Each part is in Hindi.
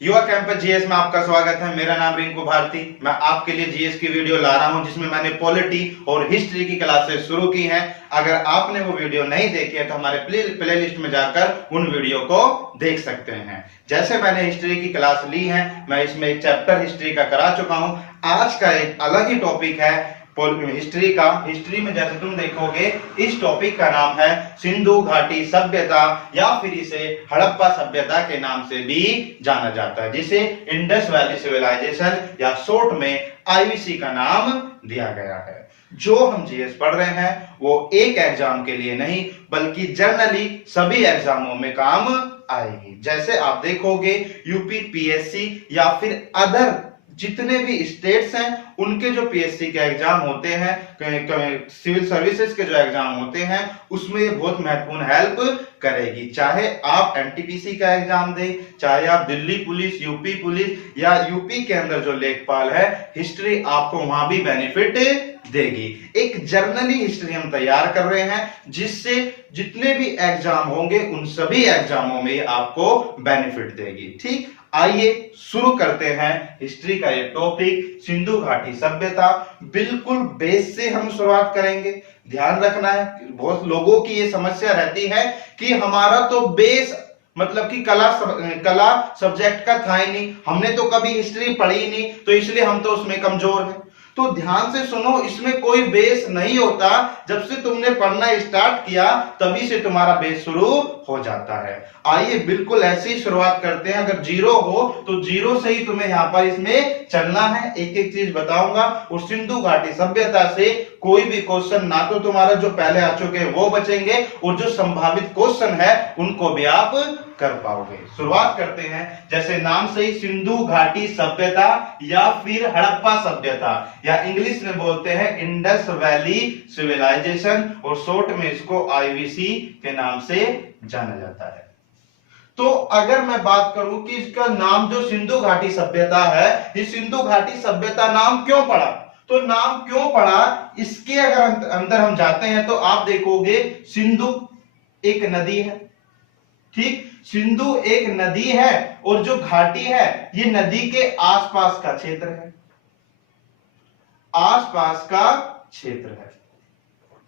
युवा कैंपस जीएस में आपका स्वागत है। मेरा नाम रिंकू भारती। मैं आपके लिए जीएस की वीडियो ला रहा हूं जिसमें मैंने पॉलिटी और हिस्ट्री की क्लासेस शुरू की हैं। अगर आपने वो वीडियो नहीं देखी है तो हमारे प्लेलिस्ट में जाकर उन वीडियो को देख सकते हैं। जैसे मैंने हिस्ट्री की क्लास ली है, मैं इसमें एक चैप्टर हिस्ट्री का करा चुका हूं। आज का एक अलग ही टॉपिक है हिस्ट्री का। हिस्ट्री में जैसे तुम देखोगे, इस टॉपिक का नाम है सिंधु घाटी सभ्यता या फिर इसे हड़प्पा सभ्यता के नाम से भी जाना जाता है, जिसे इंडस वैली सिविलाइजेशन या शॉर्ट में आईवीसी का नाम दिया गया है। जो हम जीएस पढ़ रहे हैं वो एक एग्जाम के लिए नहीं बल्कि जनरली सभी एग्जामों में काम आएगी। जैसे आप देखोगे यूपी पीएससी या फिर अदर जितने भी स्टेट्स हैं उनके जो पीएससी के एग्जाम होते हैं, सिविल सर्विसेज के जो एग्जाम होते हैं, उसमें ये बहुत महत्वपूर्ण हेल्प करेगी। चाहे आप एनटीपीसी का एग्जाम दें, चाहे आप दिल्ली पुलिस, यूपी पुलिस या यूपी के अंदर जो लेखपाल है, हिस्ट्री आपको वहां भी बेनिफिट देगी। एक जर्नली हिस्ट्री हम तैयार कर रहे हैं जिससे जितने भी एग्जाम होंगे उन सभी एग्जामों में आपको बेनिफिट देगी। ठीक, आइए शुरू करते हैं हिस्ट्री का ये टॉपिक, सिंधु घाटी सभ्यता। बिल्कुल बेस से हम शुरुआत करेंगे। ध्यान रखना है, बहुत लोगों की ये समस्या रहती है कि हमारा तो बेस मतलब कि कला सब्जेक्ट का था ही नहीं, हमने तो कभी हिस्ट्री पढ़ी नहीं, तो इसलिए हम तो उसमें कमजोर हैं। तो ध्यान से सुनो, इसमें कोई बेस नहीं होता। जब से तुमने पढ़ना स्टार्ट किया तभी से तुम्हारा बेस शुरू हो जाता है। आइए बिल्कुल ऐसी शुरुआत करते हैं। अगर जीरो हो तो जीरो से ही तुम्हें यहाँ पर इसमें चलना है। एक एक चीज बताऊंगा और सिंधु घाटी सभ्यता से कोई भी क्वेश्चन ना तो तुम्हारा जो पहले आ चुके हैं वो बचेंगे और जो संभावित क्वेश्चन है उनको भी आप कर पाओगे। शुरुआत करते हैं, जैसे नाम से ही सिंधु घाटी सभ्यता या फिर हड़प्पा सभ्यता या इंग्लिश में बोलते हैं इंडस वैली सिविलाइजेशन और शॉर्ट में इसको आईवीसी के नाम से जाना जाता है। तो अगर मैं बात करूं कि इसका नाम जो सिंधु घाटी सभ्यता है, ये सिंधु घाटी सभ्यता नाम क्यों पड़ा, तो नाम क्यों पड़ा इसके अगर अंदर हम जाते हैं तो आप देखोगे सिंधु एक नदी है। ठीक, सिंधु एक नदी है और जो घाटी है ये नदी के आसपास का क्षेत्र है, आसपास का क्षेत्र है।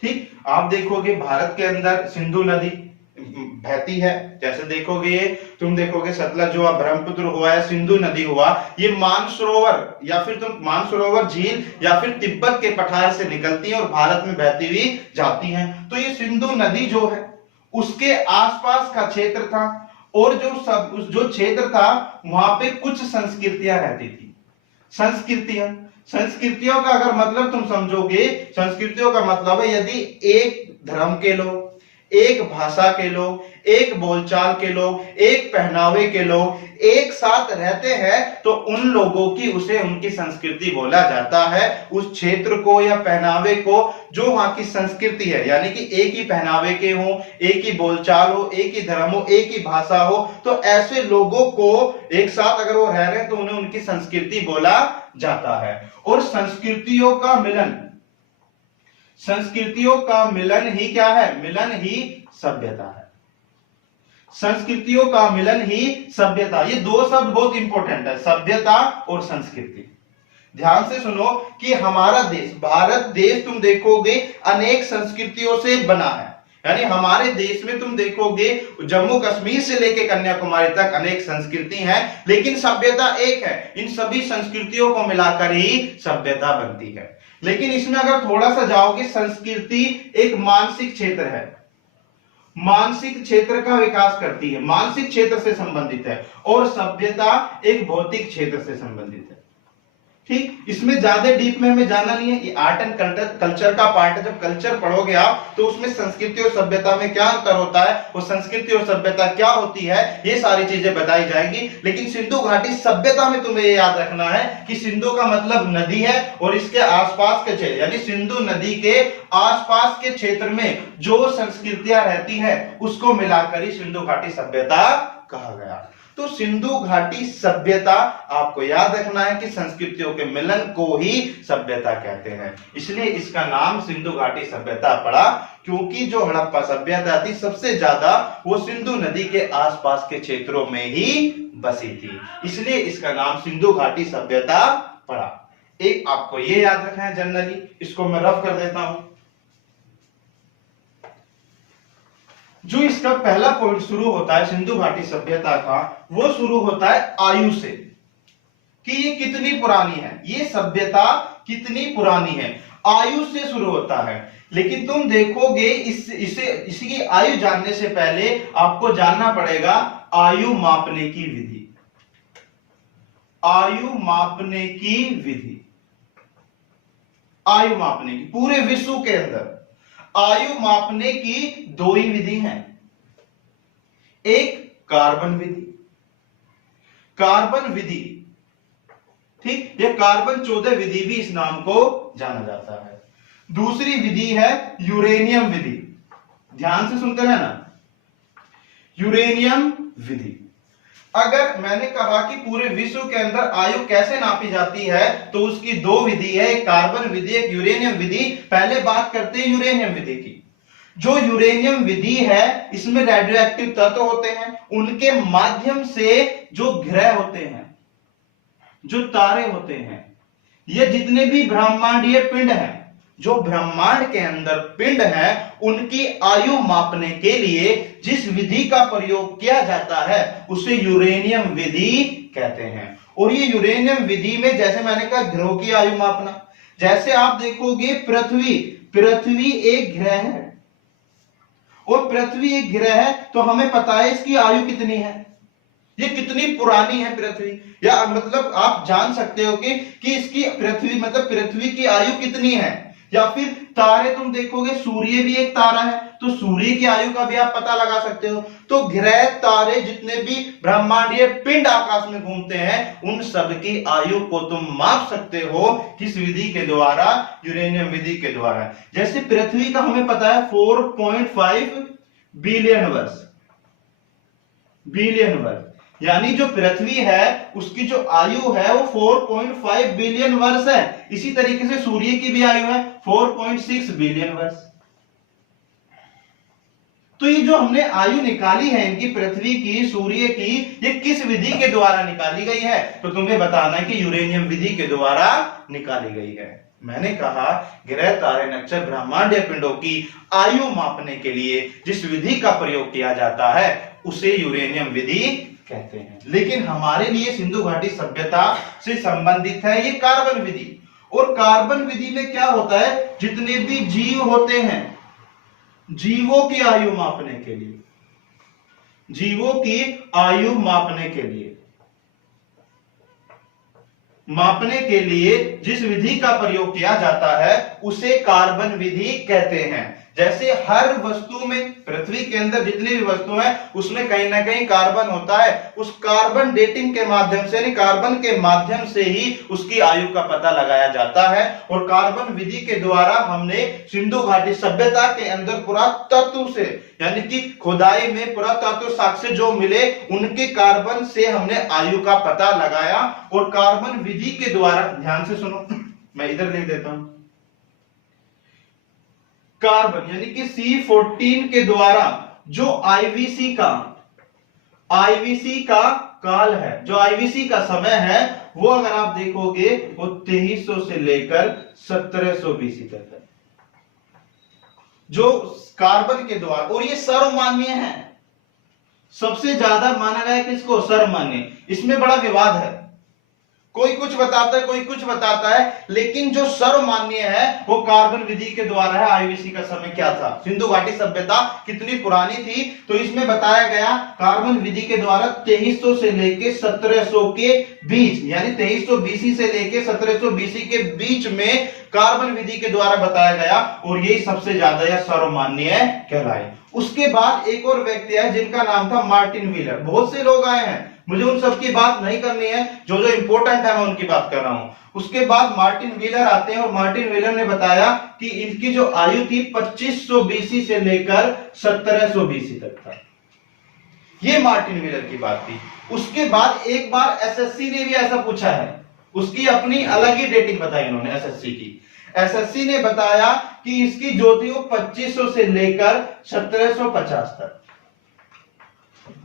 ठीक, आप देखोगे भारत के अंदर सिंधु नदी बहती है। जैसे देखोगे, तुम देखोगे सतलज हुआ, ब्रह्मपुत्र हुआ या सिंधु नदी हुआ, ये मानसरोवर या फिर तुम मानसरोवर झील या फिर तिब्बत के पठार से निकलती है और भारत में बहती हुई जाती हैं। तो ये सिंधु नदी जो है उसके आसपास का क्षेत्र था और जो क्षेत्र था वहां पे कुछ संस्कृतियां रहती थी। संस्कृतियों का अगर मतलब तुम समझोगे, संस्कृतियों का मतलब है यदि एक धर्म के लोग, एक भाषा के लोग, एक बोलचाल के लोग, एक पहनावे के लोग एक साथ रहते हैं तो उन लोगों की उसे उनकी संस्कृति बोला जाता है। उस क्षेत्र को या पहनावे को जो वहां की संस्कृति है, यानी कि एक ही पहनावे के हो, एक ही बोलचाल हो, एक ही धर्म हो, एक ही भाषा हो, तो ऐसे लोगों को एक साथ अगर वो रह रहे हैं तो उन्हें उनकी संस्कृति बोला जाता है। और संस्कृतियों का मिलन ही क्या है? मिलन ही सभ्यता है। संस्कृतियों का मिलन ही सभ्यता। ये दो शब्द बहुत इंपॉर्टेंट है, सभ्यता और संस्कृति। ध्यान से सुनो कि हमारा देश, भारत देश, तुम देखोगे अनेक संस्कृतियों से बना है। यानी हमारे देश में तुम देखोगे जम्मू कश्मीर से लेकर कन्याकुमारी तक अनेक संस्कृति हैं, लेकिन सभ्यता एक है। इन सभी संस्कृतियों को मिलाकर ही सभ्यता बनती है। लेकिन इसमें अगर थोड़ा सा जाओगे, संस्कृति एक मानसिक क्षेत्र है, मानसिक क्षेत्र का विकास करती है, मानसिक क्षेत्र से संबंधित है, और सभ्यता एक भौतिक क्षेत्र से संबंधित है। ठीक, इसमें ज्यादा डीप में हमें जाना नहीं है, ये आर्ट एंड कल्चर का पार्ट है। जब कल्चर पढ़ोगे आप तो उसमें संस्कृति और सभ्यता में क्या अंतर होता है और संस्कृति और सभ्यता क्या होती है, ये सारी चीजें बताई जाएंगी। लेकिन सिंधु घाटी सभ्यता में तुम्हें ये याद रखना है कि सिंधु का मतलब नदी है और इसके आसपास के क्षेत्र, यानी सिंधु नदी के आसपास के क्षेत्र में जो संस्कृतियां रहती है उसको मिलाकर ही सिंधु घाटी सभ्यता कहा गया। तो सिंधु घाटी सभ्यता, आपको याद रखना है कि संस्कृतियों के मिलन को ही सभ्यता कहते हैं, इसलिए इसका नाम सिंधु घाटी सभ्यता पड़ा, क्योंकि जो हड़प्पा सभ्यता थी सबसे ज्यादा वो सिंधु नदी के आसपास के क्षेत्रों में ही बसी थी, इसलिए इसका नाम सिंधु घाटी सभ्यता पड़ा। एक आपको ये याद रखना है जनरली, इसको मैं रफ कर देता हूं। जो इसका पहला पॉइंट शुरू होता है सिंधु घाटी सभ्यता का, वो शुरू होता है आयु से, कि ये कितनी पुरानी है, ये सभ्यता कितनी पुरानी है, आयु से शुरू होता है। लेकिन तुम देखोगे इसकी आयु जानने से पहले आपको जानना पड़ेगा आयु मापने की विधि, आयु मापने की विधि, आयु मापने की। पूरे विश्व के अंदर आयु मापने की दो ही विधि हैं, एक कार्बन विधि, कार्बन विधि, ठीक, यह कार्बन 14 विधि भी इस नाम को जाना जाता है। दूसरी विधि है यूरेनियम विधि, ध्यान से सुनते रहना, यूरेनियम विधि। अगर मैंने कहा कि पूरे विश्व के अंदर आयु कैसे नापी जाती है, तो उसकी दो विधि है, एक कार्बन विधि, एक यूरेनियम विधि। पहले बात करते हैं यूरेनियम विधि की। जो यूरेनियम विधि है, इसमें रेडियो एक्टिव तत्व होते हैं, उनके माध्यम से जो ग्रह होते हैं, जो तारे होते हैं, ये जितने भी ब्रह्मांडीय पिंड हैं, जो ब्रह्मांड के अंदर पिंड है, उनकी आयु मापने के लिए जिस विधि का प्रयोग किया जाता है उसे यूरेनियम विधि कहते हैं। और ये यूरेनियम विधि में, जैसे मैंने कहा, ग्रहों की आयु मापना, जैसे आप देखोगे पृथ्वी एक ग्रह है, और पृथ्वी एक ग्रह है, तो हमें पता है इसकी आयु कितनी है, ये कितनी पुरानी है पृथ्वी, या मतलब आप जान सकते हो कि इसकी पृथ्वी, मतलब पृथ्वी की आयु कितनी है। या फिर तारे तुम देखोगे, सूर्य भी एक तारा है, तो सूर्य की आयु का भी आप पता लगा सकते हो। तो ग्रह, तारे, जितने भी ब्रह्मांडीय पिंड आकाश में घूमते हैं, उन सब की आयु को तुम माप सकते हो किस विधि के द्वारा, यूरेनियम विधि के द्वारा। जैसे पृथ्वी का हमें पता है 4.5 बिलियन वर्ष, बिलियन वर्ष, यानी जो पृथ्वी है उसकी जो आयु है वो 4.5 बिलियन वर्ष है। इसी तरीके से सूर्य की भी आयु है 4.6 बिलियन वर्ष। तो ये जो हमने आयु निकाली है इनकी, पृथ्वी की, सूर्य की, ये किस विधि के द्वारा निकाली गई है, तो तुम्हें बताना है कि यूरेनियम विधि के द्वारा निकाली गई है। मैंने कहा ग्रह, तारे, नक्षत्र, ब्रह्मांडीय पिंडों की आयु मापने के लिए जिस विधि का प्रयोग किया जाता है उसे यूरेनियम विधि कहते हैं। लेकिन हमारे लिए सिंधु घाटी सभ्यता से संबंधित है ये कार्बन विधि। और कार्बन विधि में क्या होता है, जितने भी जीव होते हैं, जीवों की आयु मापने के लिए, जीवों की आयु मापने के लिए जिस विधि का प्रयोग किया जाता है उसे कार्बन विधि कहते हैं। जैसे हर वस्तु में, पृथ्वी के अंदर जितनी भी वस्तु है उसमें कहीं ना कहीं कार्बन होता है, उस कार्बन डेटिंग के माध्यम से, यानी कार्बन के माध्यम से ही उसकी आयु का पता लगाया जाता है। और कार्बन विधि के द्वारा हमने सिंधु घाटी सभ्यता के अंदर पुरातत्व से, यानी कि खुदाई में पुरातत्व साक्ष्य जो मिले, उनके कार्बन से हमने आयु का पता लगाया। और कार्बन विधि के द्वारा, ध्यान से सुनो, मैं इधर लिख देता हूं, कार्बन यानी कि C14 के द्वारा जो आईवीसी का काल है, जो आईवीसी का समय है, वो अगर आप देखोगे वो 2300 से लेकर 1700 BC तक है, जो कार्बन के द्वारा। और ये सर्वमान्य है, सबसे ज्यादा माना गया है किसको, सर्वमान्य। इसमें बड़ा विवाद है, कोई कुछ बताता है, कोई कुछ बताता है, लेकिन जो सर्वमान्य है वो कार्बन विधि के द्वारा है। आईवीसी का समय क्या था, सिंधु घाटी सभ्यता कितनी पुरानी थी, तो इसमें बताया गया कार्बन विधि के द्वारा 2300 से लेके 1700 के बीच, यानी 2300 BC से लेके 1700 BC के बीच में कार्बन विधि के द्वारा बताया गया, और यही सबसे ज्यादा या सर्वमान्य कहलाए। उसके बाद एक और व्यक्ति है जिनका नाम था मार्टिन व्हीलर। बहुत से लोग आए हैं, मुझे उन सब की बात नहीं करनी है, जो जो इंपॉर्टेंट है मैं उनकी बात कर रहा हूं। उसके बाद मार्टिन व्हीलर आते हैं, और मार्टिन व्हीलर ने बताया कि इनकी जो आयु थी 2500 BC से लेकर 1700 BC तक था। ये मार्टिन व्हीलर की बात थी। उसके बाद एक बार एसएससी ने भी ऐसा पूछा है, उसकी अपनी अलग ही डेटिंग बताई उन्होंने एसएससी की। एसएससी ने बताया कि इसकी जो थी वो 2500 से लेकर 1750 तक,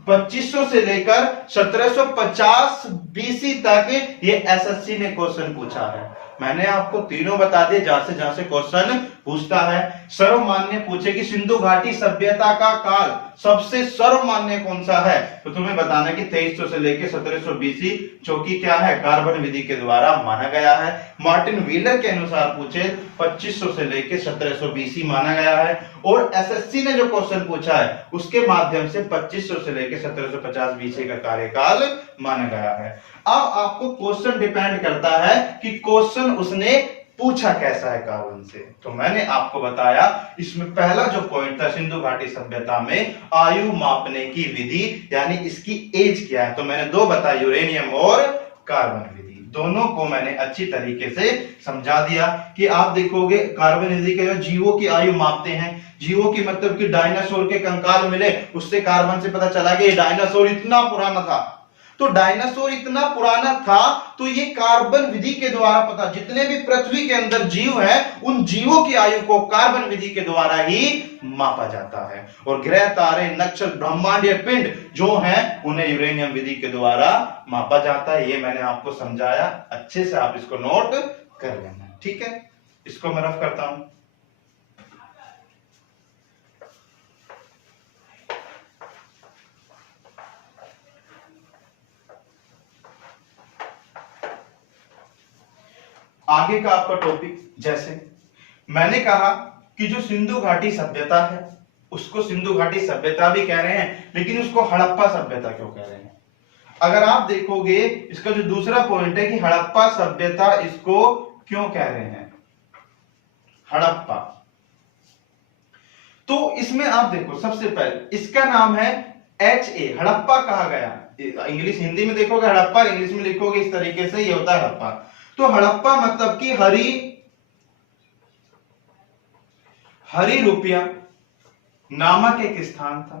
2500 से लेकर 1750 बीसी तक ये एसएससी ने क्वेश्चन पूछा है। मैंने आपको तीनों बता दिए जहां से क्वेश्चन पूछता है। सर्वमान्य पूछे कि सिंधु घाटी सभ्यता का काल सबसे सर्वमान्य कौन सा है, तो तुम्हें बताना कि 2300 से लेकर 1700 बीसी, जो कि क्या है, कार्बन विधि के द्वारा माना गया है। मार्टिन व्हीलर के अनुसार पूछे 2500 से लेकर 1700 बीसी माना गया है। और एसएससी ने जो क्वेश्चन पूछा है उसके माध्यम से 2500 से लेकर 1750 बीसी का कार्यकाल माना गया है। अब आपको क्वेश्चन डिपेंड करता है कि क्वेश्चन उसने पूछा कैसा है कार्बन से। तो मैंने आपको बताया इसमें पहला जो पॉइंट था, सिंधु घाटी सभ्यता में आयु मापने की विधि, यानी इसकी एज क्या है। तो मैंने दो बताया, यूरेनियम और कार्बन विधि, दोनों को मैंने अच्छी तरीके से समझा दिया कि आप देखोगे कार्बन विधि के जीवों की आयु मापते हैं। जीवों की मतलब कि डायनासोर के कंकाल मिले, उससे कार्बन से पता चला कि डायनासोर इतना पुराना था। तो डायनासोर इतना पुराना था तो ये कार्बन विधि के द्वारा पता, जितने भी पृथ्वी के अंदर जीव हैं उन जीवों की आयु को कार्बन विधि के द्वारा ही मापा जाता है। और ग्रह, तारे, नक्षत्र, ब्रह्मांडीय पिंड जो हैं उन्हें यूरेनियम विधि के द्वारा मापा जाता है। ये मैंने आपको समझाया, अच्छे से आप इसको नोट कर लेना, ठीक है। इसको मैं रफ करता हूं। आगे का आपका टॉपिक, जैसे मैंने कहा कि जो सिंधु घाटी सभ्यता है उसको सिंधु घाटी सभ्यता भी कह रहे हैं, लेकिन उसको हड़प्पा सभ्यता क्यों कह रहे हैं। अगर आप देखोगे इसका जो दूसरा पॉइंट है कि हड़प्पा सभ्यता इसको क्यों कह रहे हैं हड़प्पा, तो इसमें आप देखो सबसे पहले इसका नाम है HA, हड़प्पा कहा गया। इंग्लिश, हिंदी में देखोगे हड़प्पा, इंग्लिश में लिखोगे इस तरीके से, ये होता है हड़प्पा। तो हड़प्पा मतलब कि हरी रुपया नामक एक स्थान था।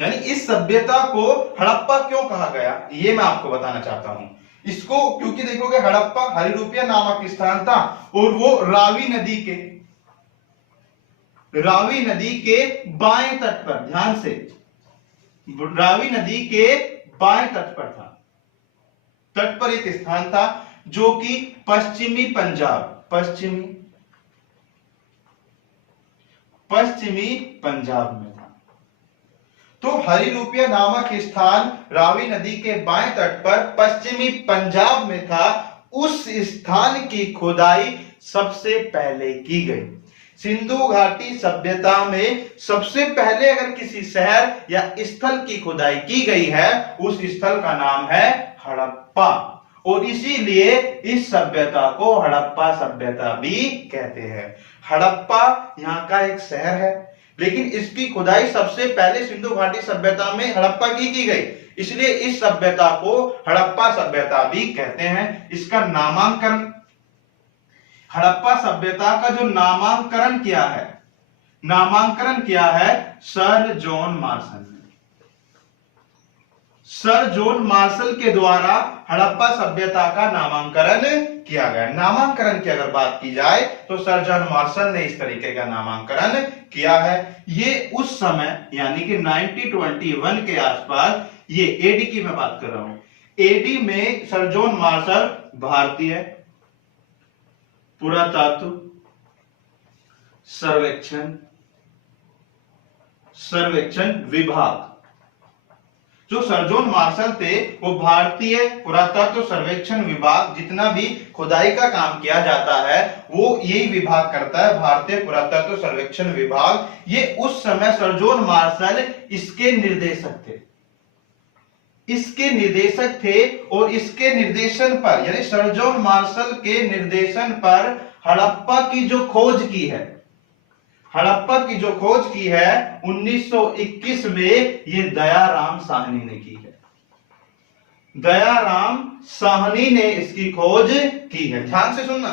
यानी इस सभ्यता को हड़प्पा क्यों कहा गया ये मैं आपको बताना चाहता हूं। इसको क्योंकि देखोगे हड़प्पा हरी रुपया नामक स्थान था और वो रावी नदी के बाएं तट पर, ध्यान से, रावी नदी के बाएं तट पर था। तट पर एक स्थान था जो कि पश्चिमी पंजाब में था। तो हरी रुपया नामक स्थान रावी नदी के बाएं तट पर पश्चिमी पंजाब में था। उस स्थान की खुदाई सबसे पहले की गई। सिंधु घाटी सभ्यता में सबसे पहले अगर किसी शहर या स्थल की खुदाई की गई है उस स्थल का नाम है हड़प्पा, और इसीलिए इस सभ्यता को हड़प्पा सभ्यता भी कहते हैं। हड़प्पा यहाँ का एक शहर है, लेकिन इसकी खुदाई सबसे पहले सिंधु घाटी सभ्यता में हड़प्पा की गई, इसलिए इस सभ्यता को हड़प्पा सभ्यता भी कहते हैं। इसका नामांकन, हड़प्पा सभ्यता का जो नामांकन किया है सर जॉन मार्शल के द्वारा हड़प्पा सभ्यता का नामांकन किया गया। नामांकन की अगर बात की जाए तो सर जॉन मार्शल ने इस तरीके का नामांकन किया है। ये उस समय यानी कि 1921 के आसपास, ये एडी की मैं बात कर रहा हूं, एडी में सर जॉन मार्शल भारतीय पुरातत्व सर्वेक्षण विभाग, जो सर जॉन मार्शल थे वो भारतीय पुरातत्व सर्वेक्षण विभाग, जितना भी खुदाई का काम किया जाता है वो यही विभाग करता है, भारतीय पुरातत्व सर्वेक्षण विभाग। ये उस समय सर जॉन मार्शल इसके निर्देशक थे और इसके निर्देशन पर, यानी सर जॉन मार्शल के निर्देशन पर हड़प्पा की जो खोज की है 1921 में ये दयाराम साहनी ने की है। दयाराम साहनी ने इसकी खोज की है। ध्यान से सुनना,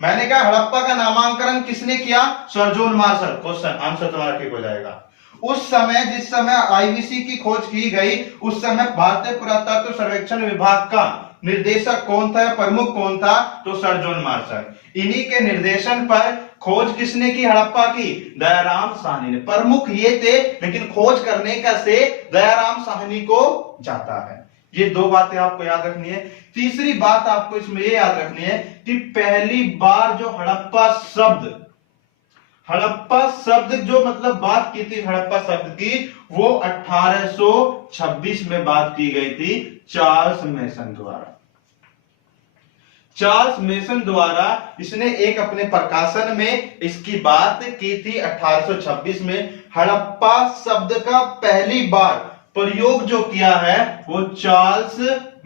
मैंने कहा हड़प्पा का नामांकन किसने किया, sir John Marshall. Question answer तुम्हारा ठीक हो जाएगा। उस समय जिस समय आईवीसी की खोज की गई उस समय भारतीय पुरातत्व सर्वेक्षण विभाग का निर्देशक कौन था, प्रमुख कौन था, तो सर जॉन मार्शल। इन्हीं के निर्देशन पर खोज किसने की हड़प्पा की, दयाराम साहनी ने। प्रमुख ये थे लेकिन खोज करने का श्रेय दयाराम साहनी को जाता है। ये दो बातें आपको याद रखनी है। तीसरी बात आपको इसमें ये याद रखनी है कि पहली बार जो हड़प्पा शब्द जो मतलब बात की थी हड़प्पा शब्द की, वो 1826 में बात की गई थी चार्ल्स मेसन द्वारा। चार्ल्स मेसन द्वारा इसने एक अपने प्रकाशन में इसकी बात की थी 1826 में। हड़प्पा शब्द का पहली बार प्रयोग जो किया है वो चार्ल्स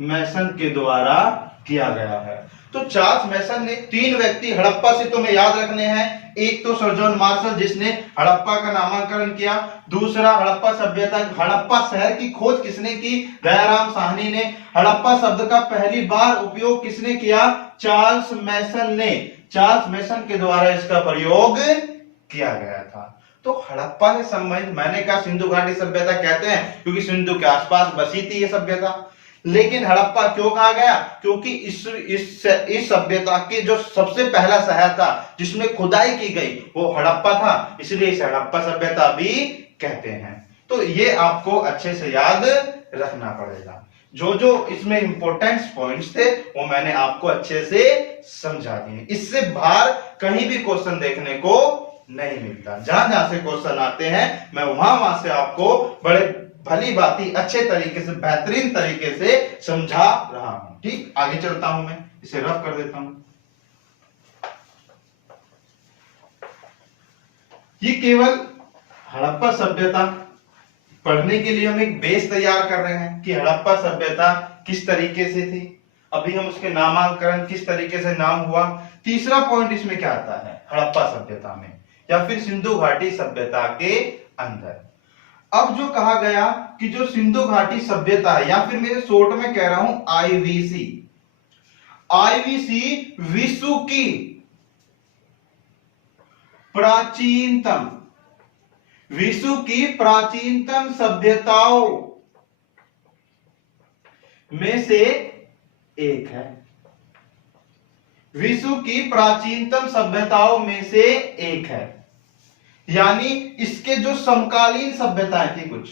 मेसन के द्वारा किया गया है। तो चार्ल्स मेसन ने 3 व्यक्ति हड़प्पा से तुम्हें याद रखने हैं। एक तो सर जॉन मार्शल जिसने हड़प्पा का नामांकन किया, दूसरा हड़प्पा सभ्यता हड़प्पा शहर की खोज किसने की, दयाराम साहनी ने। हड़प्पा शब्द का पहली बार उपयोग किसने किया, चार्ल्स मेसन ने। चार्ल्स मेसन के द्वारा इसका प्रयोग किया गया था। तो हड़प्पा से संबंधित मैंने कहा सिंधु घाटी सभ्यता कहते हैं क्योंकि सिंधु के आसपास बसी थी ये सभ्यता। लेकिन हड़प्पा क्यों कहा गया, क्योंकि इस सभ्यता के जो सबसे पहला शहर था जिसमें खुदाई की गई वो हड़प्पा था, इसलिए इसे हड़प्पा सभ्यता भी कहते हैं। तो ये आपको अच्छे से याद रखना पड़ेगा। जो जो इसमें इंपॉर्टेंट पॉइंट्स थे वो मैंने आपको अच्छे से समझा दिए। इससे बाहर कहीं भी क्वेश्चन देखने को नहीं मिलता। जहां जहां से क्वेश्चन आते हैं मैं वहां से आपको बड़े भली भांति अच्छे तरीके से बेहतरीन तरीके से समझा रहा हूं। ठीक, आगे चलता हूं, मैं इसे रफ कर देता हूं। ये केवल हड़प्पा सभ्यता पढ़ने के लिए हम एक बेस तैयार कर रहे हैं कि हड़प्पा सभ्यता किस तरीके से थी। अभी हम उसके नामांकन किस तरीके से नाम हुआ। तीसरा पॉइंट इसमें क्या आता है हड़प्पा सभ्यता में या फिर सिंधु घाटी सभ्यता के अंदर। अब जो कहा गया कि जो सिंधु घाटी सभ्यता है या फिर मेरे शॉर्ट में कह रहा हूं आईवीसी, आईवीसी विश्व की प्राचीनतम सभ्यताओं में से एक है। विश्व की प्राचीनतम सभ्यताओं में से एक है, यानी इसके जो समकालीन सभ्यताएं थी, कुछ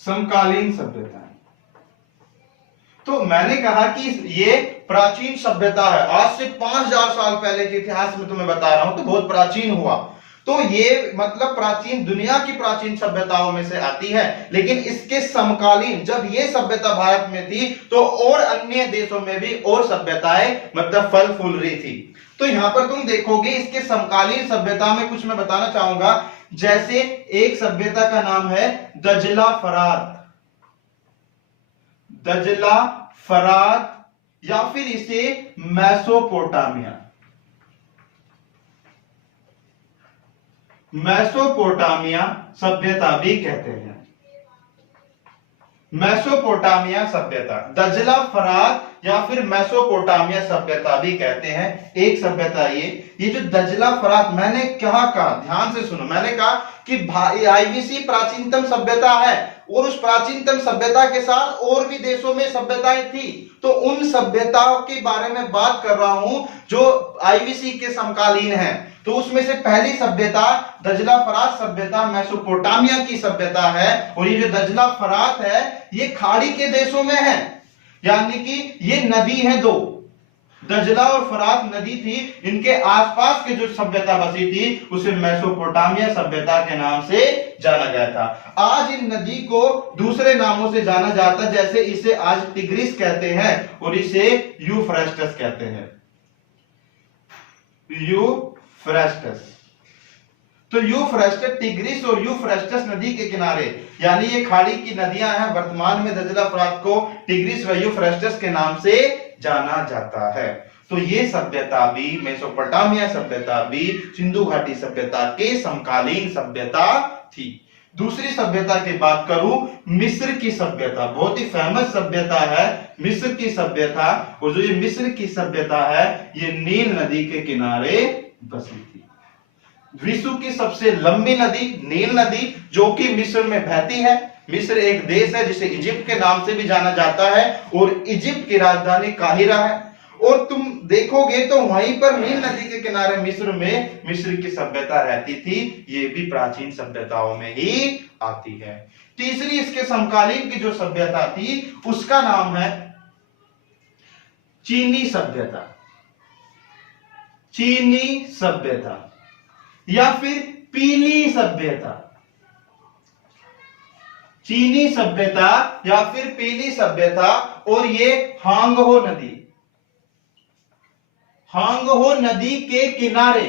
समकालीन सभ्यताएं। तो मैंने कहा कि ये प्राचीन सभ्यता है, आज से 5000 साल पहले के इतिहास में तुम्हें बता रहा हूं, तो बहुत प्राचीन हुआ। तो ये मतलब प्राचीन दुनिया की प्राचीन सभ्यताओं में से आती है। लेकिन इसके समकालीन जब ये सभ्यता भारत में थी तो और अन्य देशों में भी और सभ्यताएं मतलब फल फूल रही थी। तो यहां पर तुम देखोगे इसके समकालीन सभ्यता में कुछ मैं बताना चाहूंगा। जैसे एक सभ्यता का नाम है दजला फरात या फिर इसे मेसोपोटामिया सभ्यता भी कहते हैं। मेसोपोटामिया सभ्यता, दजला फरात या फिर मेसोपोटामिया सभ्यता भी कहते हैं। एक सभ्यता ये जो दजला फरात, मैंने क्या कहा, ध्यान से सुनो। मैंने कहा कि आईवीसी प्राचीनतम सभ्यता है और उस प्राचीनतम सभ्यता के साथ और भी देशों में सभ्यताएं थी। तो उन सभ्यताओं के बारे में बात कर रहा हूं जो आईवीसी के समकालीन है। तो उसमें से पहली सभ्यता दजला फरात सभ्यता मेसोपोटामिया की सभ्यता है। और ये जो दजला फरात है ये खाड़ी के देशों में है, यानी कि ये नदी है दो, दजला और फरात नदी थी, इनके आसपास के जो सभ्यता बसी थी उसे मेसोपोटामिया सभ्यता के नाम से जाना गया था। आज इन नदी को दूसरे नामों से जाना जाता, जैसे इसे आज टिग्रिस कहते हैं और इसे यूफ्रेटस कहते हैं। यूफ्रेटस, तो यूफ्रेटस, टिग्रिस और यूफ्रेटस नदी के किनारे, यानी ये खाड़ी की नदियां हैं। वर्तमान में दजला फरात को टिग्रिस व यूफ्रेटस के नाम से जाना जाता है। तो ये सभ्यता भी, मेसोपोटामिया सभ्यता भी सिंधु घाटी सभ्यता के समकालीन सभ्यता थी। दूसरी सभ्यता की बात करूं, मिस्र की सभ्यता, बहुत ही फेमस सभ्यता है मिस्र की सभ्यता। और जो ये मिस्र की सभ्यता है ये नील नदी के किनारे बसी थी। विश्व की सबसे लंबी नदी नील नदी, जो कि मिस्र में बहती है। मिस्र एक देश है जिसे इजिप्ट के नाम से भी जाना जाता है और इजिप्ट की राजधानी काहिरा है। और तुम देखोगे तो वहीं पर नील नदी के किनारे मिस्र में मिस्र की सभ्यता रहती थी। ये भी प्राचीन सभ्यताओं में ही आती है। तीसरी इसके समकालीन की जो सभ्यता थी उसका नाम है चीनी सभ्यता। चीनी सभ्यता या फिर पीली सभ्यता। चीनी सभ्यता या फिर पीली सभ्यता। और ये हांगहो नदी, हांगहो नदी के किनारे,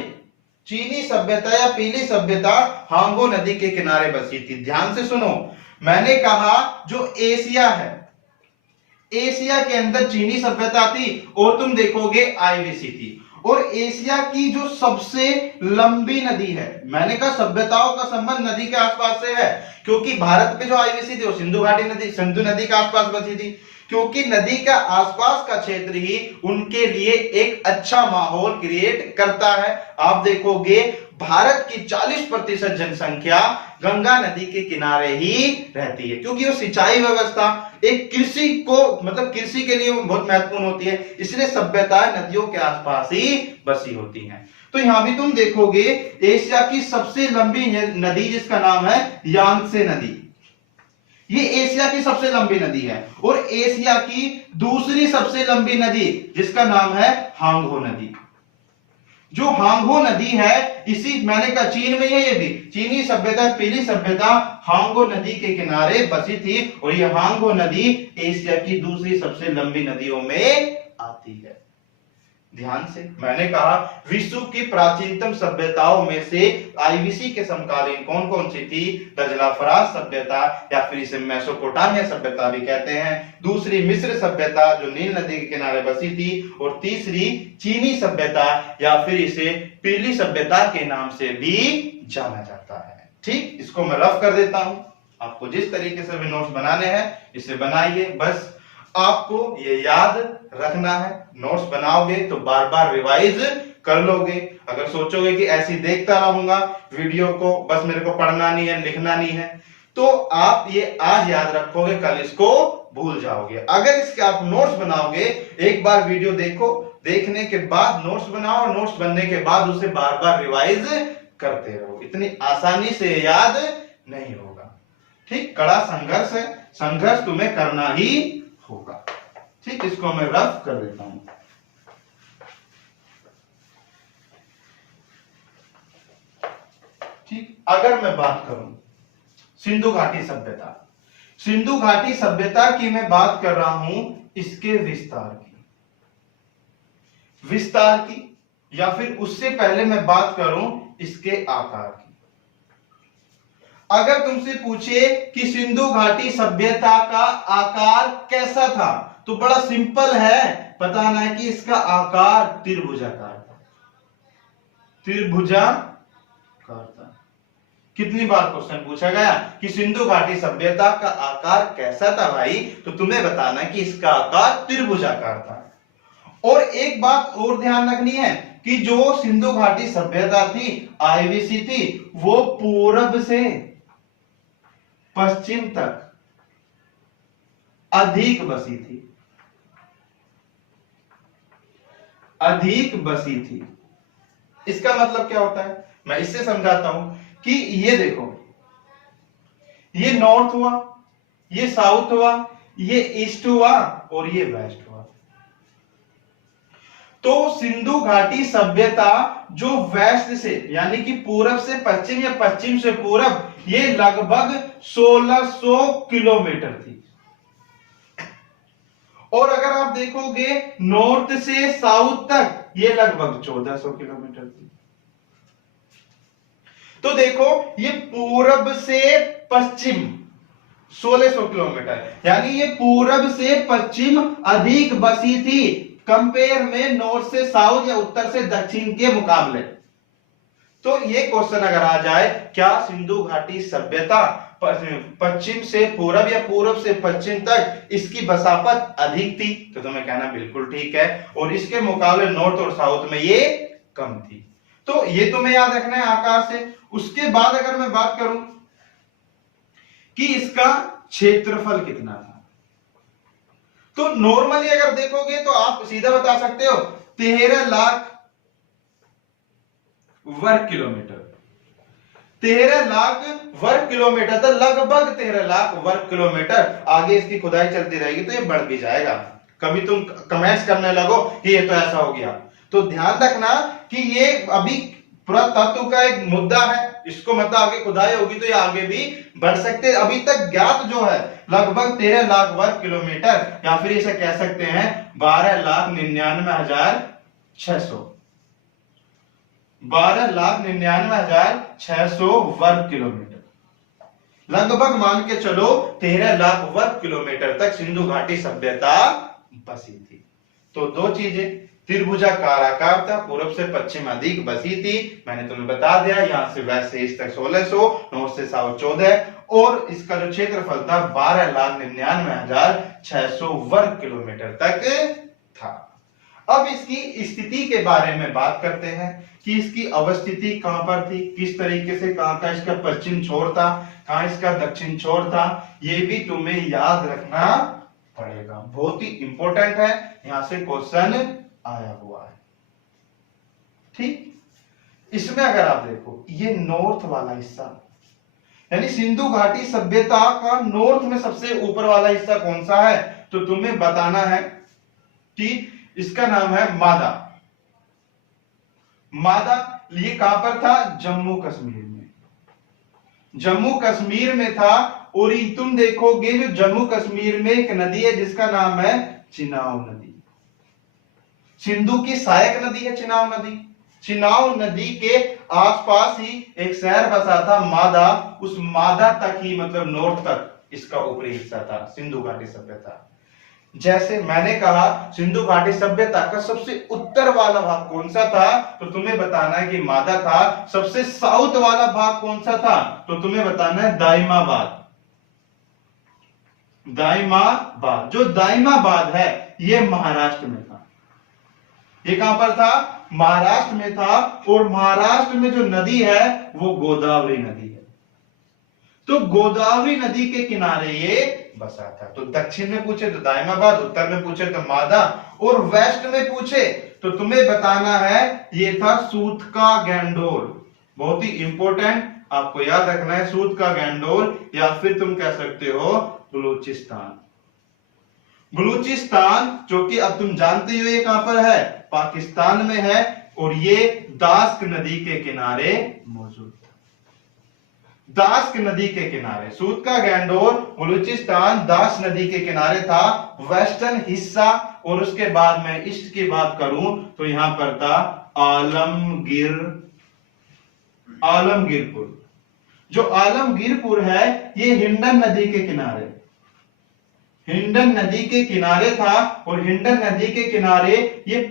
चीनी सभ्यता या पीली सभ्यता हांगहो नदी के किनारे बसी थी। ध्यान से सुनो, मैंने कहा जो एशिया है, एशिया के अंदर चीनी सभ्यता थी और तुम देखोगे आईवीसी थी। और एशिया की जो सबसे लंबी नदी है, मैंने कहा सभ्यताओं का संबंध नदी के आसपास से है, क्योंकि भारत में जो आईवीसी थी वो सिंधु घाटी नदी, सिंधु नदी के आसपास बसी थी। क्योंकि नदी का आसपास का क्षेत्र ही उनके लिए एक अच्छा माहौल क्रिएट करता है। आप देखोगे भारत की 40% जनसंख्या गंगा नदी के किनारे ही रहती है, क्योंकि वो सिंचाई व्यवस्था एक कृषि को मतलब कृषि के लिए बहुत महत्वपूर्ण होती है, इसलिए सभ्यताएं नदियों के आसपास ही बसी होती हैं। तो यहां भी तुम देखोगे एशिया की सबसे लंबी नदी जिसका नाम है यांगत्से नदी, ये एशिया की सबसे लंबी नदी है। और एशिया की दूसरी सबसे लंबी नदी जिसका नाम है हांगहो नदी। जो हांगहो नदी है, इसी मैंने कहा चीन में है, ये भी चीनी सभ्यता पीली सभ्यता हांगहो नदी के किनारे बसी थी। और ये हांगहो नदी एशिया की दूसरी सबसे लंबी नदियों में आती है। ध्यान से, मैंने कहा विश्व की प्राचीनतम सभ्यताओं में से आईवीसी के समकालीन कौन कौन सी थी? दजला-फराज सभ्यता या फिर इसे मेसोपोटामिया सभ्यता भी कहते हैं। दूसरी मिस्र सभ्यता जो नील नदी के किनारे बसी थी। और तीसरी चीनी सभ्यता या फिर इसे पीली सभ्यता के नाम से भी जाना जाता है। ठीक, इसको मैं रफ कर देता हूं। आपको जिस तरीके से भी नोट्स बनाने हैं इसे बनाइए, बस आपको ये याद रखना है। नोट्स बनाओगे तो बार बार रिवाइज कर लोगे। अगर सोचोगे कि ऐसी देखता रहूंगा वीडियो को, बस मेरे को पढ़ना नहीं है लिखना नहीं है, तो आप ये आज याद रखोगे, कल इसको भूल जाओगे। अगर इसके आप नोट्स बनाओगे, एक बार वीडियो देखो, देखने के बाद नोट्स बनाओ और नोट्स बनने के बाद उसे बार बार रिवाइज करते रहो। इतनी आसानी से याद नहीं होगा। ठीक, कड़ा संघर्ष है, संघर्ष तुम्हें करना ही होगा। ठीक, इसको मैं रफ कर देता हूं। ठीक, अगर मैं बात करूं सिंधु घाटी सभ्यता, सिंधु घाटी सभ्यता की मैं बात कर रहा हूं इसके विस्तार की या फिर उससे पहले मैं बात करूं इसके आकार की। अगर तुमसे पूछे कि सिंधु घाटी सभ्यता का आकार कैसा था, तो बड़ा सिंपल है, बताना है कि इसका आकार त्रिभुजाकार था। त्रिभुजाकार था। कितनी बार क्वेश्चन पूछा गया कि सिंधु घाटी सभ्यता का आकार कैसा था भाई, तो तुम्हें बताना है कि इसका आकार त्रिभुजाकार था। और एक बात और ध्यान रखनी है कि जो सिंधु घाटी सभ्यता थी, आईवीसी थी, वो पूरब से पश्चिम तक अधिक बसी थी, अधिक बसी थी। इसका मतलब क्या होता है, मैं इससे समझाता हूं कि ये देखो, ये नॉर्थ हुआ, ये साउथ हुआ, ये ईस्ट हुआ और ये वेस्ट हुआ। तो सिंधु घाटी सभ्यता जो वेस्ट से यानी कि पूरब से पश्चिम या पश्चिम से पूरब, ये लगभग 1600 किलोमीटर थी। और अगर आप देखोगे नॉर्थ से साउथ तक, ये लगभग 1400 किलोमीटर थी। तो देखो ये पूरब से पश्चिम 1600 किलोमीटर, यानी ये पूरब से पश्चिम अधिक बसी थी कंपेयर में नॉर्थ से साउथ या उत्तर से दक्षिण के मुकाबले। तो ये क्वेश्चन अगर आ जाए, क्या सिंधु घाटी सभ्यता पश्चिम से पूरब या पूरब से पश्चिम तक इसकी बसापत अधिक थी, तो तुम्हें कहना बिल्कुल ठीक है। और इसके मुकाबले नॉर्थ और साउथ में ये कम थी। तो ये तुम्हें याद रखना है आकार से। उसके बाद अगर मैं बात करूं कि इसका क्षेत्रफल कितना था, तो नॉर्मली अगर देखोगे तो आप सीधा बता सकते हो 13 लाख वर्ग किलोमीटर। 13 लाख वर्ग किलोमीटर, तो लगभग 13 लाख वर्ग किलोमीटर। आगे इसकी खुदाई चलती रहेगी तो ये बढ़ भी जाएगा। कभी तुम कमेंट्स करने लगो कि ये तो ऐसा हो गया, तो ध्यान रखना कि ये अभी पुरातत्व का एक मुद्दा है, इसको मतलब आगे खुदाई होगी तो ये आगे भी बढ़ सकते हैं। अभी तक ज्ञात जो है लगभग 13 लाख वर्ग किलोमीटर, या फिर इसे कह सकते हैं 12,99,600, 12,99,600 वर्ग किलोमीटर। लगभग मान के चलो 13 लाख वर्ग किलोमीटर तक सिंधु घाटी सभ्यता बसी थी। तो दो चीजें, त्रिभुजाकार आकार था, पूर्व से पश्चिम अधिक बसी थी, मैंने तुम्हें बता दिया। यहां से वैसे से इस तक 1600, नॉर्थ से साउथ 14, और इसका जो क्षेत्रफल था 12,99,600 वर्ग किलोमीटर तक था। अब इसकी स्थिति के बारे में बात करते हैं कि इसकी अवस्थिति कहां पर थी, किस तरीके से, कहां का इसका पश्चिम छोर था, कहां इसका दक्षिण छोर था, यह भी तुम्हें याद रखना पड़ेगा। बहुत ही इंपॉर्टेंट है, यहां से क्वेश्चन आया हुआ है। ठीक, इसमें अगर आप देखो ये नॉर्थ वाला हिस्सा, यानी सिंधु घाटी सभ्यता का नॉर्थ में सबसे ऊपर वाला हिस्सा कौन सा है, तो तुम्हें बताना है कि इसका नाम है मादा। मादा ये कहां पर था, जम्मू कश्मीर में, जम्मू कश्मीर में था। और तुम देखोगे जो जम्मू कश्मीर में एक नदी है जिसका नाम है चिनाब नदी, सिंधु की सहायक नदी है चिनाब नदी। चिनाब नदी के आसपास ही एक शहर बसा था मादा, उस मादा तक ही मतलब नॉर्थ तक इसका ऊपरी हिस्सा था सिंधु घाटी सभ्यता। जैसे मैंने कहा सिंधु घाटी सभ्यता का सबसे उत्तर वाला भाग कौन सा था, तो तुम्हें बताना है कि मादा था। सबसे साउथ वाला भाग कौन सा था, तो तुम्हें बताना है दाइमाबाद। दाइमाबाद, जो दाइमाबाद है ये महाराष्ट्र में था। ये कहां पर था, महाराष्ट्र में था। और महाराष्ट्र में जो नदी है वो गोदावरी नदी है। तो गोदावरी नदी के किनारे ये बसा था। तो दक्षिण में पूछे तो दाइमाबाद, उत्तर में पूछे तो मादा, और वेस्ट में पूछे तो तुम्हें बताना है ये था सूत का गैंडोर। बहुत ही इंपॉर्टेंट, आपको याद रखना है सूत का गैंडोर, या फिर तुम कह सकते हो बलूचिस्तान। बलूचिस्तान जो कि अब तुम जानते हो ये कहां पर है, पाकिस्तान में है, और ये दास्क नदी के किनारे मौजूद था। दास्क नदी के किनारे, सूत का गैंडोर बलूचिस्तान दास्क नदी के किनारे था, वेस्टर्न हिस्सा। और उसके बाद मैं ईस्ट की बात करूं तो यहां पर था आलमगीरपुर। जो आलमगीरपुर है ये हिंडन नदी के किनारे, हिंडन नदी के किनारे था। और हिंडन नदी के किनारे ये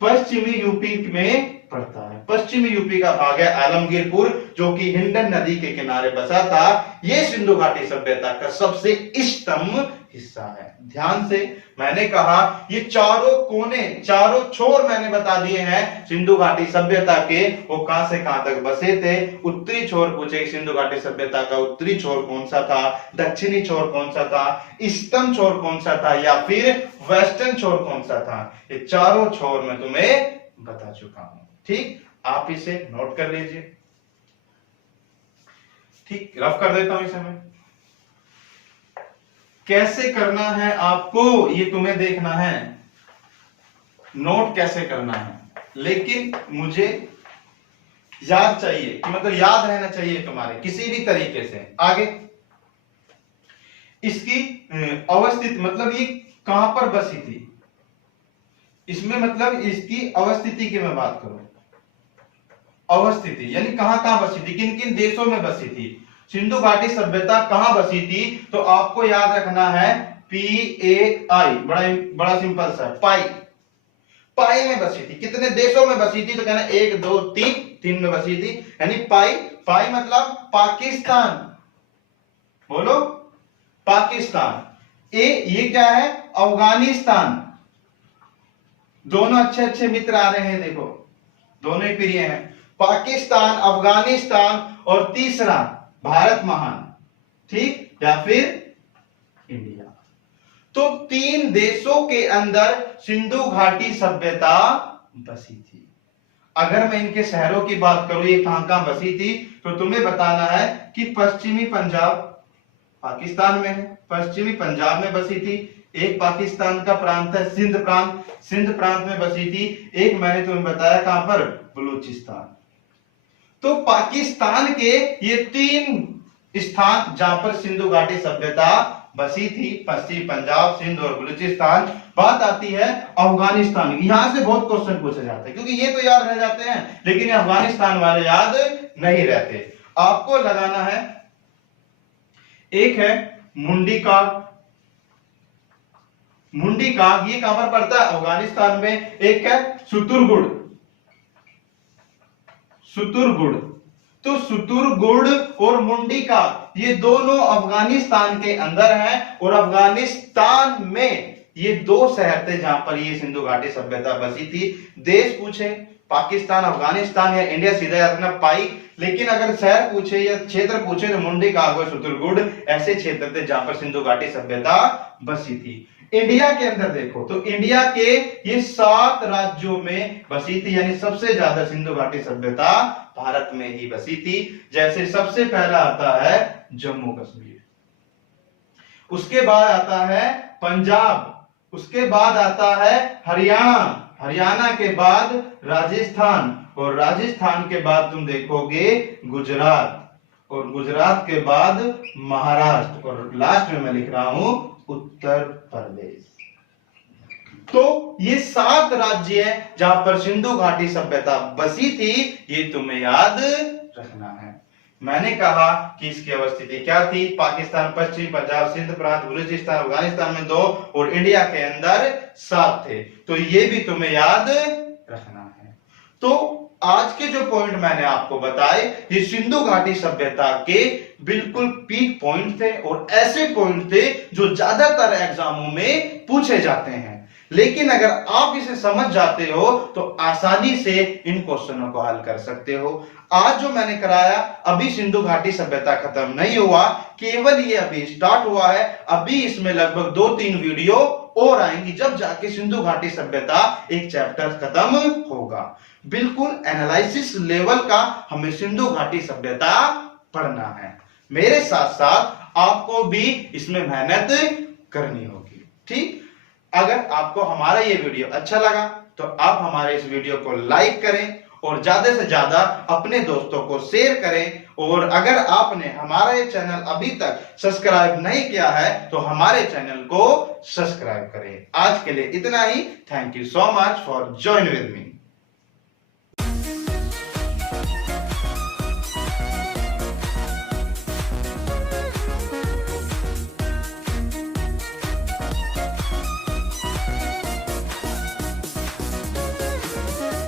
पश्चिमी यूपी में पड़ता है। पश्चिमी यूपी का भाग है आलमगीरपुर, जो कि हिंडन नदी के किनारे बसा था। यह सिंधु घाटी सभ्यता का सबसे इष्टतम हिस्सा है। ध्यान से मैंने कहा ये चारों कोने, चारों छोर मैंने बता दिए हैं सिंधु घाटी सभ्यता के, वो कहां से कहां तक बसे थे। उत्तरी छोर पूछे सिंधु घाटी सभ्यता का उत्तरी छोर कौन सा था, दक्षिणी छोर कौन सा था, इष्टतम छोर कौन सा था, या फिर वेस्टर्न छोर कौन सा था। ये चारों छोर मैं तुम्हें बता चुका हूं। ठीक, आप इसे नोट कर लीजिए। ठीक, रफ कर देता हूं इसे मैं। कैसे करना है आपको ये तुम्हें देखना है, नोट कैसे करना है, लेकिन मुझे याद चाहिए कि मतलब याद रहना चाहिए तुम्हारे किसी भी तरीके से। आगे इसकी अवस्थिति मतलब ये कहां पर बसी थी, इसमें मतलब इसकी अवस्थिति की मैं बात करूं, अवस्थिति यानी कहां कहां बसी थी, किन किन देशों में बसी थी, सिंधु घाटी सभ्यता कहां बसी थी। तो आपको याद रखना है PAI, बड़ा सिंपल सा पाई, पाई में बसी थी। कितने देशों में बसी थी, तो कहना 1 2 3, 3 में बसी थी, यानी पाई। पाई मतलब पाकिस्तान, बोलो पाकिस्तान। ये क्या है, अफगानिस्तान। दोनों अच्छे अच्छे मित्र आ रहे हैं, देखो दोनों ही प्रिय हैं। पाकिस्तान, अफगानिस्तान और तीसरा भारत महान, ठीक, या फिर इंडिया। तो 3 देशों के अंदर सिंधु घाटी सभ्यता बसी थी। अगर मैं इनके शहरों की बात करूं, ये कहां कहां बसी थी, तो तुम्हें बताना है कि पश्चिमी पंजाब पाकिस्तान में है, पश्चिमी पंजाब में बसी थी। एक पाकिस्तान का प्रांत है सिंध प्रांत, सिंध प्रांत में बसी थी। एक मैंने तुम्हें बताया कहां पर, बलूचिस्तान। तो पाकिस्तान के ये 3 स्थान जहां पर सिंधु घाटी सभ्यता बसी थी, पश्चिमी पंजाब, सिंध और बलूचिस्तान। बात आती है अफगानिस्तान की। यहां से बहुत क्वेश्चन पूछे जाते हैं, क्योंकि ये तो याद रह जाते हैं, लेकिन अफगानिस्तान वाले याद नहीं रहते। आपको लगाना है, एक है मुंडीकाग, मुंडीकाग ये कहां पर पड़ता है, अफगानिस्तान में। एक है सुतुरगुड़, सुतुरगुड़। तो सुतुरगुड़ और मुंडीकाग ये दोनों अफगानिस्तान के अंदर हैं, और अफगानिस्तान में ये 2 शहर थे जहां पर ये सिंधु घाटी सभ्यता बसी थी। देश पूछे पाकिस्तान, अफगानिस्तान या इंडिया, सीधा याद रखना पाई। लेकिन अगर शहर पूछे या क्षेत्र पूछे तो मुंडीकाग और सुतुरगुड़ ऐसे क्षेत्र थे जहां पर सिंधु घाटी सभ्यता बसी थी। इंडिया के अंदर देखो तो इंडिया के ये 7 राज्यों में बसी थी, यानी सबसे ज्यादा सिंधु घाटी सभ्यता भारत में ही बसी थी। जैसे सबसे पहला आता है जम्मू कश्मीर, उसके बाद आता है पंजाब, उसके बाद आता है हरियाणा, हरियाणा के बाद राजस्थान, और राजस्थान के बाद तुम देखोगे गुजरात, और गुजरात के बाद महाराष्ट्र, और लास्ट में मैं लिख रहा हूं उत्तर प्रदेश। तो ये 7 राज्य है जहां पर सिंधु घाटी सभ्यता बसी थी, ये तुम्हें याद रखना है। मैंने कहा कि इसकी अवस्थिति क्या थी, पाकिस्तान, पश्चिमी पंजाब, सिंध प्रांत, बलूचिस्तान, अफगानिस्तान में 2 और इंडिया के अंदर 7 थे। तो ये भी तुम्हें याद रखना है। तो आज के जो पॉइंट मैंने आपको बताए, ये सिंधु घाटी सभ्यता के बिल्कुल पीक पॉइंट थे, और ऐसे पॉइंट थे जो ज्यादातर एग्जामों में पूछे जाते हैं। लेकिन अगर आप इसे समझ जाते हो तो आसानी से इन क्वेश्चनों को हल कर सकते हो। आज जो मैंने कराया, अभी सिंधु घाटी सभ्यता खत्म नहीं हुआ, केवल ये अभी स्टार्ट हुआ है। अभी इसमें लगभग 2-3 वीडियो और आएंगी, जब जाके सिंधु घाटी सभ्यता एक चैप्टर खत्म होगा। बिल्कुल एनालिसिस लेवल का हमें सिंधु घाटी सभ्यता पढ़ना है। मेरे साथ साथ आपको भी इसमें मेहनत करनी होगी, ठीक। अगर आपको हमारा ये वीडियो अच्छा लगा तो आप हमारे इस वीडियो को लाइक करें, और ज्यादा से ज्यादा अपने दोस्तों को शेयर करें। और अगर आपने हमारा ये चैनल अभी तक सब्सक्राइब नहीं किया है तो हमारे चैनल को सब्सक्राइब करें। आज के लिए इतना ही। Thank you so much for join with me.